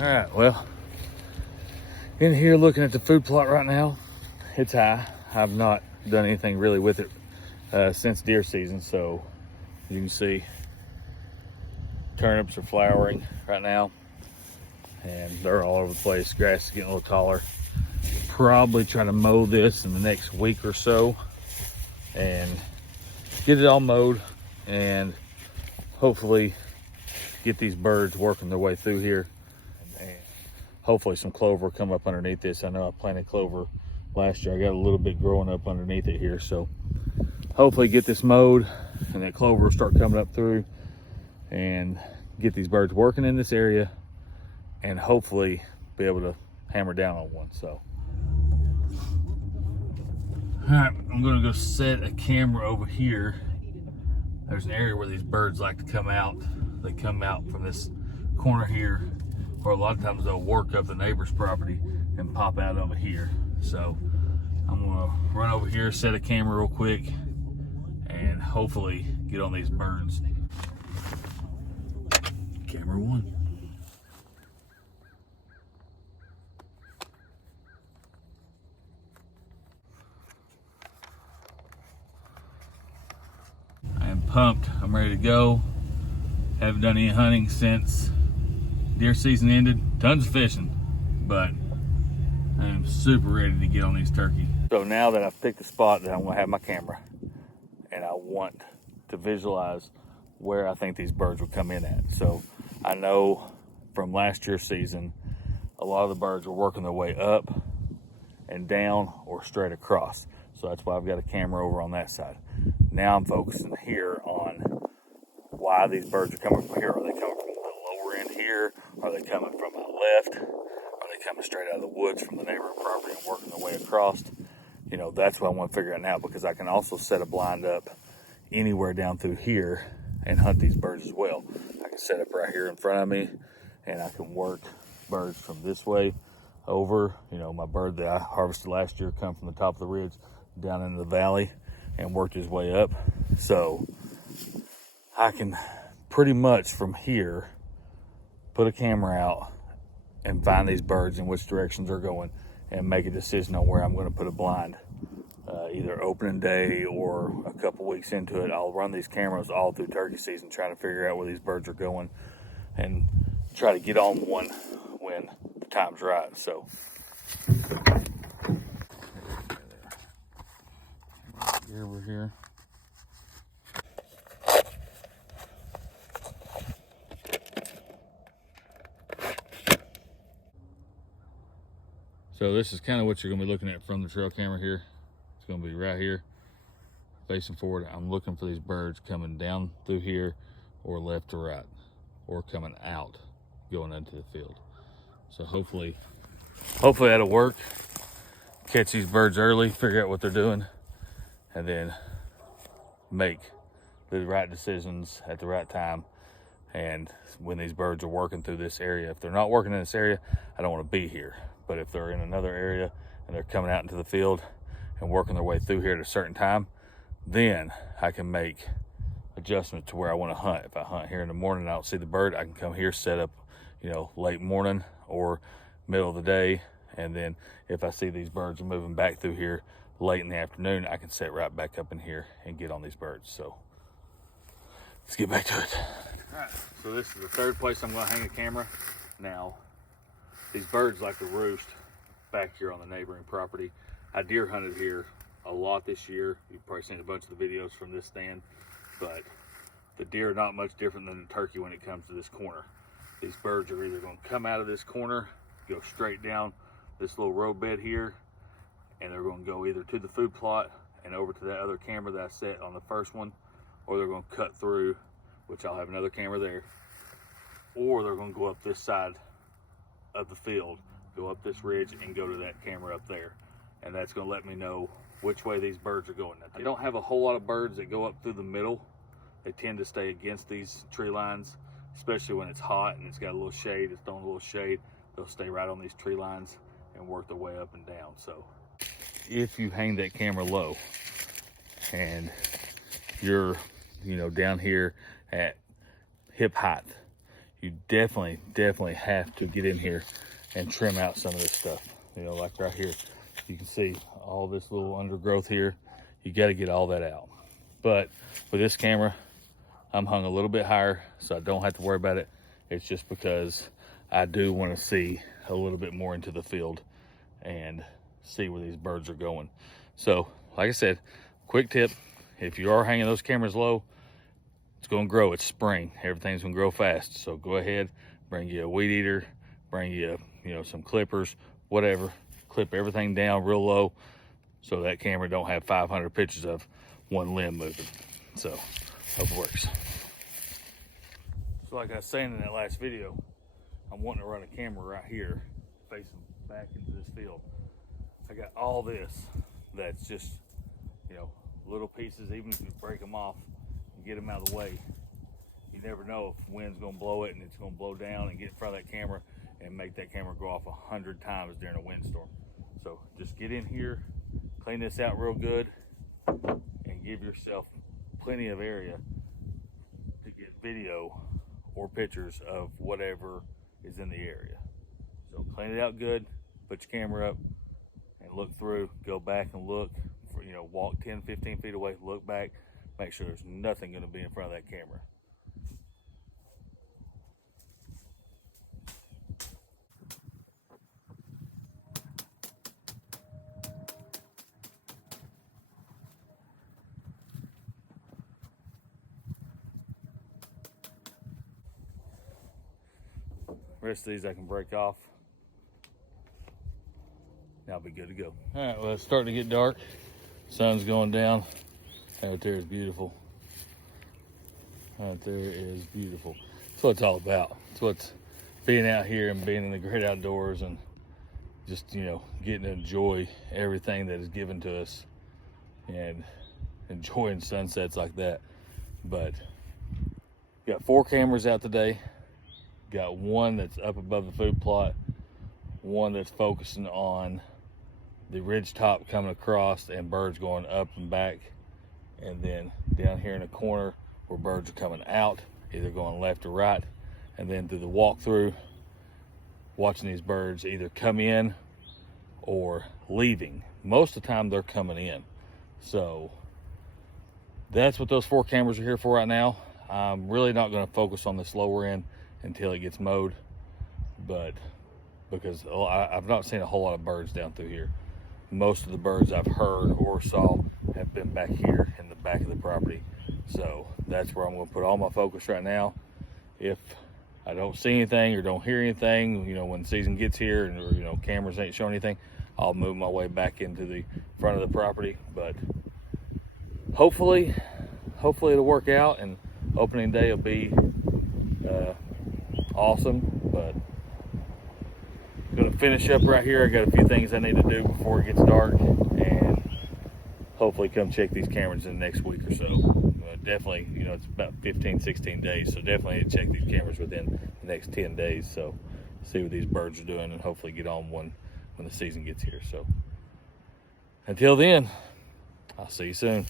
All right, well, in here looking at the food plot right now, it's high. I've not done anything really with it since deer season, so as you can see, turnips are flowering right now and they're all over the place. Grass is getting a little taller. Probably try to mow this in the next week or so and get it all mowed and hopefully get these birds working their way through here. And hopefully some clover come up underneath this. I know I planted clover last year. I got a little bit growing up underneath it here, so hopefully get this mowed and that clover will start coming up through and get these birds working in this area and hopefully be able to hammer down on one. So all right, I'm gonna go set a camera over here. There's an area where these birds like to come out. They come out from this corner here, or a lot of times they'll work up the neighbor's property and pop out over here. So I'm gonna run over here, set a camera real quick, and hopefully get on these birds. Camera one. I am pumped. I'm ready to go. Haven't done any hunting since deer season ended. Tons of fishing, but I am super ready to get on these turkeys. So now that I've picked a spot that I'm gonna have my camera and I want to visualize where I think these birds would come in at. So I know from last year's season, a lot of the birds were working their way up and down or straight across. So that's why I've got a camera over on that side. Now I'm focusing here on why these birds are coming from here. Are they coming from the lower end here? Are they coming from my left? Are they coming straight out of the woods from the neighboring property and working their way across? You know, that's what I want to figure out now, because I can also set a blind up anywhere down through here and hunt these birds as well. I can set up right here in front of me and I can work birds from this way over. You know, my bird that I harvested last year come from the top of the ridge down into the valley and worked his way up. So I can pretty much from here put a camera out and find these birds in which directions they're going and make a decision on where I'm going to put a blind. Either opening day or a couple weeks into it, I'll run these cameras all through turkey season trying to figure out where these birds are going and try to get on one when the time's right. So over here. So this is kind of what you're gonna be looking at from the trail camera here. It's gonna be right here, facing forward. I'm looking for these birds coming down through here or left to right, or coming out, going into the field. So hopefully that'll work. Catch these birds early, figure out what they're doing, and then make the right decisions at the right time. And when these birds are working through this area, if they're not working in this area, I don't want to be here. But if they're in another area and they're coming out into the field and working their way through here at a certain time, then I can make adjustments to where I want to hunt. If I hunt here in the morning and I don't see the bird, I can come here, set up, you know, late morning or middle of the day. And then if I see these birds are moving back through here late in the afternoon, I can set right back up in here and get on these birds. So let's get back to it. All right, so this is the third place I'm going to hang a camera. Now, these birds like to roost back here on the neighboring property. I deer hunted here a lot this year. You've probably seen a bunch of the videos from this stand, but the deer are not much different than the turkey when it comes to this corner. These birds are either going to come out of this corner, go straight down this little road bed here, and they're going to go either to the food plot and over to that other camera that I set on the first one, or they're going to cut through, which I'll have another camera there, or they're going to go up this side of the field, go up this ridge and go to that camera up there. And that's going to let me know which way these birds are going. I don't have a whole lot of birds that go up through the middle. They tend to stay against these tree lines, especially when it's hot and it's got a little shade, it's throwing a little shade. They'll stay right on these tree lines and work their way up and down. So if you hang that camera low and you're, you know, down here at hip height, you definitely have to get in here and trim out some of this stuff. You know, like right here, you can see all this little undergrowth here. You got to get all that out. But with this camera, I'm hung a little bit higher, so I don't have to worry about it. It's just because I do want to see a little bit more into the field and see where these birds are going. So, like I said, quick tip, if you are hanging those cameras low, it's going to grow. It's spring. Everything's going to grow fast. So go ahead, bring you a weed eater, bring you, some clippers, whatever. Clip everything down real low so that camera don't have 500 pictures of one limb moving. So, hope it works. So like I was saying in that last video, I'm wanting to run a camera right here, facing back into this field. I got all this that's just, little pieces. Even if you break them off and get them out of the way, you never know if the wind's gonna blow it and it's gonna blow down and get in front of that camera and make that camera go off 100 times during a windstorm. So just get in here, clean this out real good, and give yourself plenty of area to get video or pictures of whatever is in the area. So clean it out good, put your camera up and look through, go back and look for, walk 10, 15 feet away, look back, make sure there's nothing gonna be in front of that camera. The rest of these I can break off. Now I'll be good to go. All right, well, it's starting to get dark. Sun's going down. Out there is beautiful. Out there is beautiful. That's what it's all about. It's what's being out here and being in the great outdoors and just, getting to enjoy everything that is given to us and enjoying sunsets like that. But got 4 cameras out today. Got one that's up above the food plot, one that's focusing on the ridge top coming across and birds going up and back, and then down here in the corner where birds are coming out, either going left or right, and then through the walkthrough, watching these birds either come in or leaving. Most of the time they're coming in. So that's what those 4 cameras are here for right now. I'm really not going to focus on this lower end until it gets mowed, but because I've not seen a whole lot of birds down through here. Most of the birds I've heard or saw have been back here in the back of the property. So that's where I'm going to put all my focus right now. If I don't see anything or don't hear anything, when the season gets here and cameras ain't showing anything, I'll move my way back into the front of the property. But hopefully it'll work out and opening day will be awesome. But I'm gonna finish up right here. I got a few things I need to do before it gets dark, and hopefully come check these cameras in the next week or so. Definitely, it's about 15-16 days, so definitely check these cameras within the next 10 days. So see what these birds are doing and hopefully get on one when the season gets here. So until then, I'll see you soon.